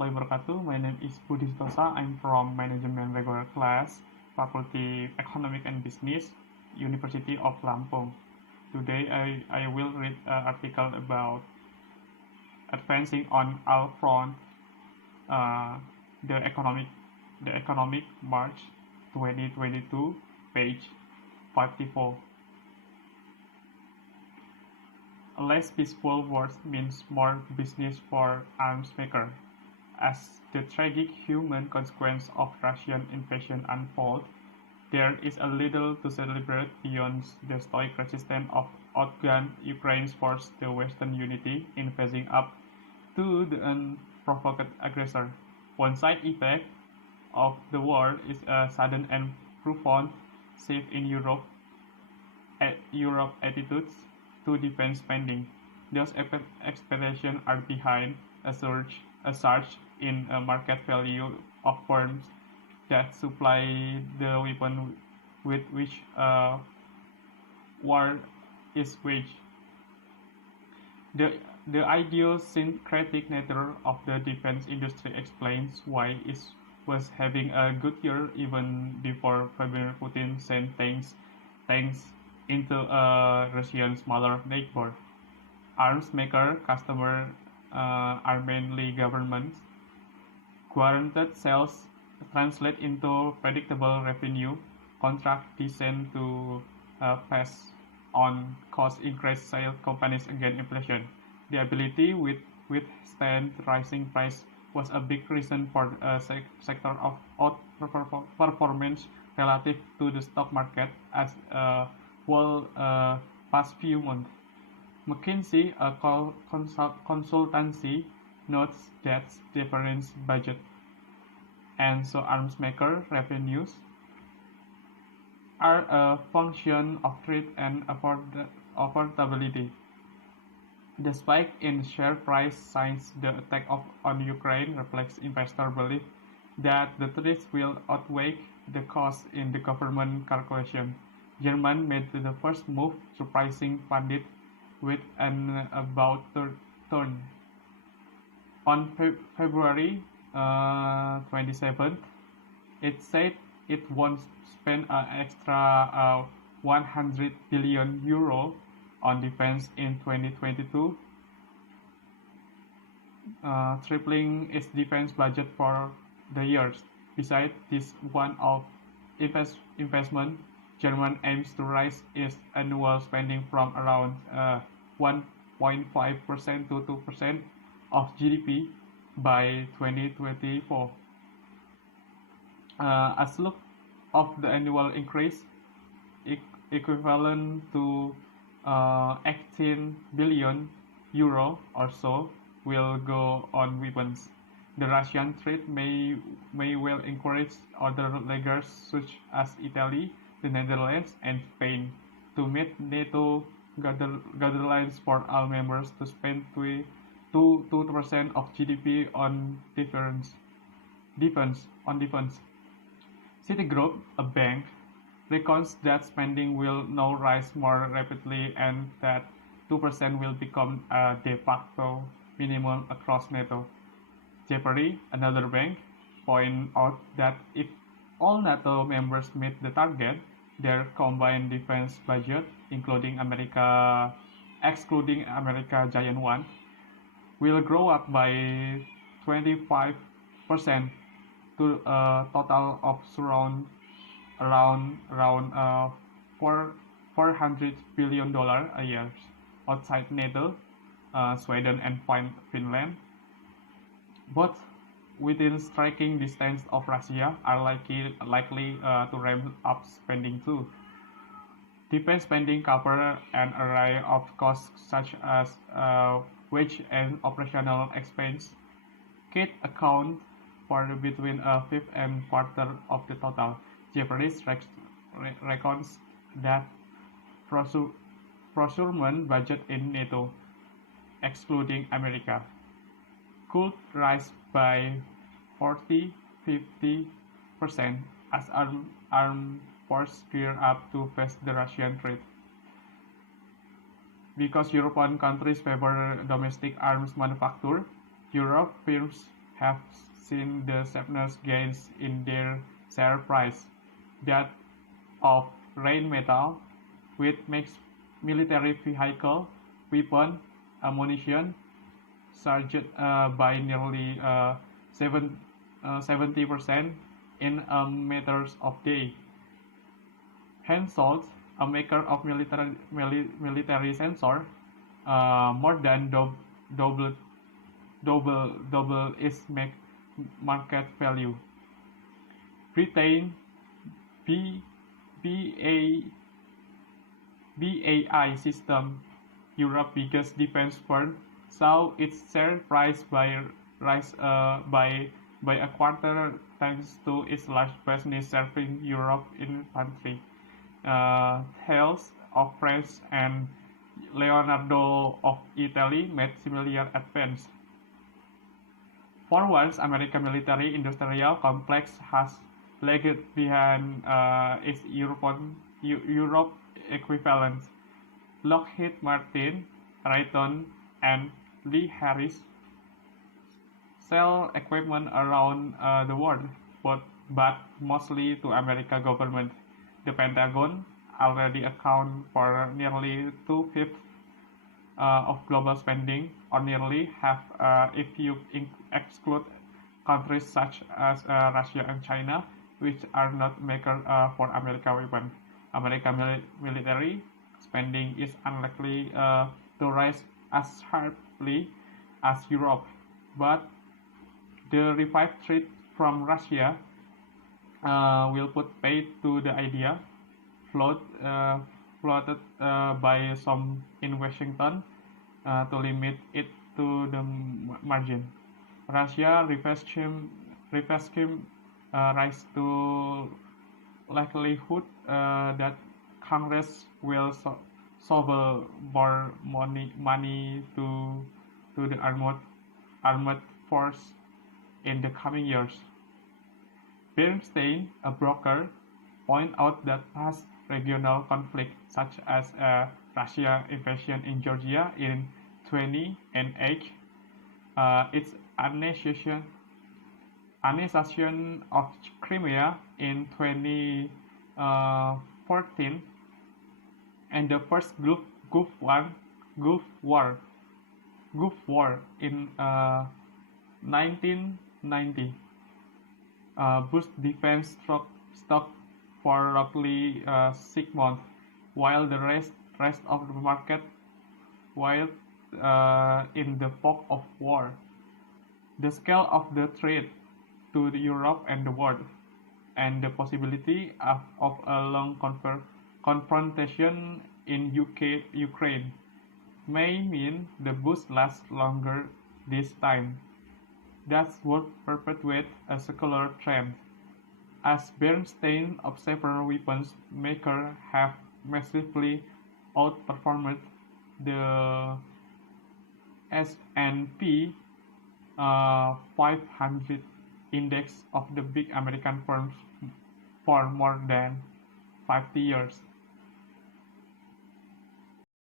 warahmatullahi wabarakatuh. My name is Budi Sentosa. I'm from Management Regular Class, Faculty Economic and Business, University of Lampung. Today I will read an article about advancing on all front, uh, the economic March 2022, page 54. A less peaceful world means more business for arms maker. As the tragic human consequence of Russian invasion unfolds, there is a little to celebrate beyond the stoic resistance of outgunned Ukraine's force the Western unity in facing up to the unprovoked aggressor. One side effect of the war is a sudden and profound shift in Europe attitudes to defense spending. Those expectations are behind a surge in market value of firms that supply the weapon with which war is waged. The idiosyncratic nature of the defense industry explains why it was having a good year even before Vladimir Putin sent tanks into a Russian smaller neighbor. Arms maker customers are mainly governments. Guaranteed sales translate into predictable revenue. Contract designed to pass on cost increase sale companies against inflation. The ability withstand rising price was a big reason for a sector of outperformance relative to the stock market as well past few months. McKinsey, a consultancy, notes that different budget and so arms maker revenues are a function of trade and affordability. The spike in share price since the attack on Ukraine reflects investor belief that the threats will outweigh the cost in the government calculation. Germany made the first move, surprising pundits with an about turn. On February 27th, it said it won't spend an extra 100 billion euro on defense in 2022, tripling its defense budget for the years. Besides this one-off investment, Germany aims to raise its annual spending from around 1.5% to 2% of GDP by 2024. As look of the annual increase, equivalent to 18 billion euro or so, will go on weapons. The Russian threat may well encourage other laggards such as Italy, the Netherlands, and Spain to meet NATO guidelines for all members to spend 2% of GDP on defense. Citigroup, a bank, reckons that spending will now rise more rapidly and that 2% will become a de facto minimum across NATO. Jefferies, another bank, points out that if all NATO members meet the target, their combined defense budget, excluding America giant one, will grow up by 25% to a total of around $400 billion a year. Outside NATO, Sweden and Finland, both within striking distance of Russia, are likely to ramp up spending too. Defense spending covers an array of costs such as wage and operational expense. Kit account for between a fifth and quarter of the total. Jefferies reckons that procurement budget in NATO, excluding America, could rise by 40–50% as armed forces gear up to face the Russian threat. Because European countries favor domestic arms manufacture, Europe firms have seen the sharpest gains in their share price, that of Rheinmetall, which makes military vehicle, weapon, ammunition, surged by nearly 70% in a matter of days. Hensoldt, a maker of military sensor, more than double its market value. Britain, B, BA, BAI System, Europe's biggest defense firm, saw its share price rise by a quarter thanks to its large business serving Europe infantry. Thales of France and Leonardo of Italy made similar advances. For once, American military-industrial complex has lagged behind its Europe equivalents. Lockheed Martin, Raytheon, and Lee Harris sell equipment around the world, but mostly to American government. The Pentagon already accounts for nearly two-fifths of global spending, or nearly half if you exclude countries such as Russia and China, which are not makers for American weapons. American military spending is unlikely to rise as sharply as Europe, but the revived threat from Russia will put paid to the idea floated by some in Washington to limit it to the margin. Russia reverse scheme rise to likelihood that Congress will shovel more money to the armed force in the coming years. Bernstein, a broker, pointed out that past regional conflicts such as Russia invasion in Georgia in 2008, its annexation of Crimea in 2014, and the first Gulf War in 1990 boost defense stock for roughly 6 months, while the rest of the market while in the fog of war. The scale of the threat to Europe and the world, and the possibility of a long confrontation in Ukraine may mean the boost lasts longer this time. That would perpetuate a secular trend. As Bernstein observed, weapons makers have massively outperformed the S&P 500 index of the big American firms for more than 50 years.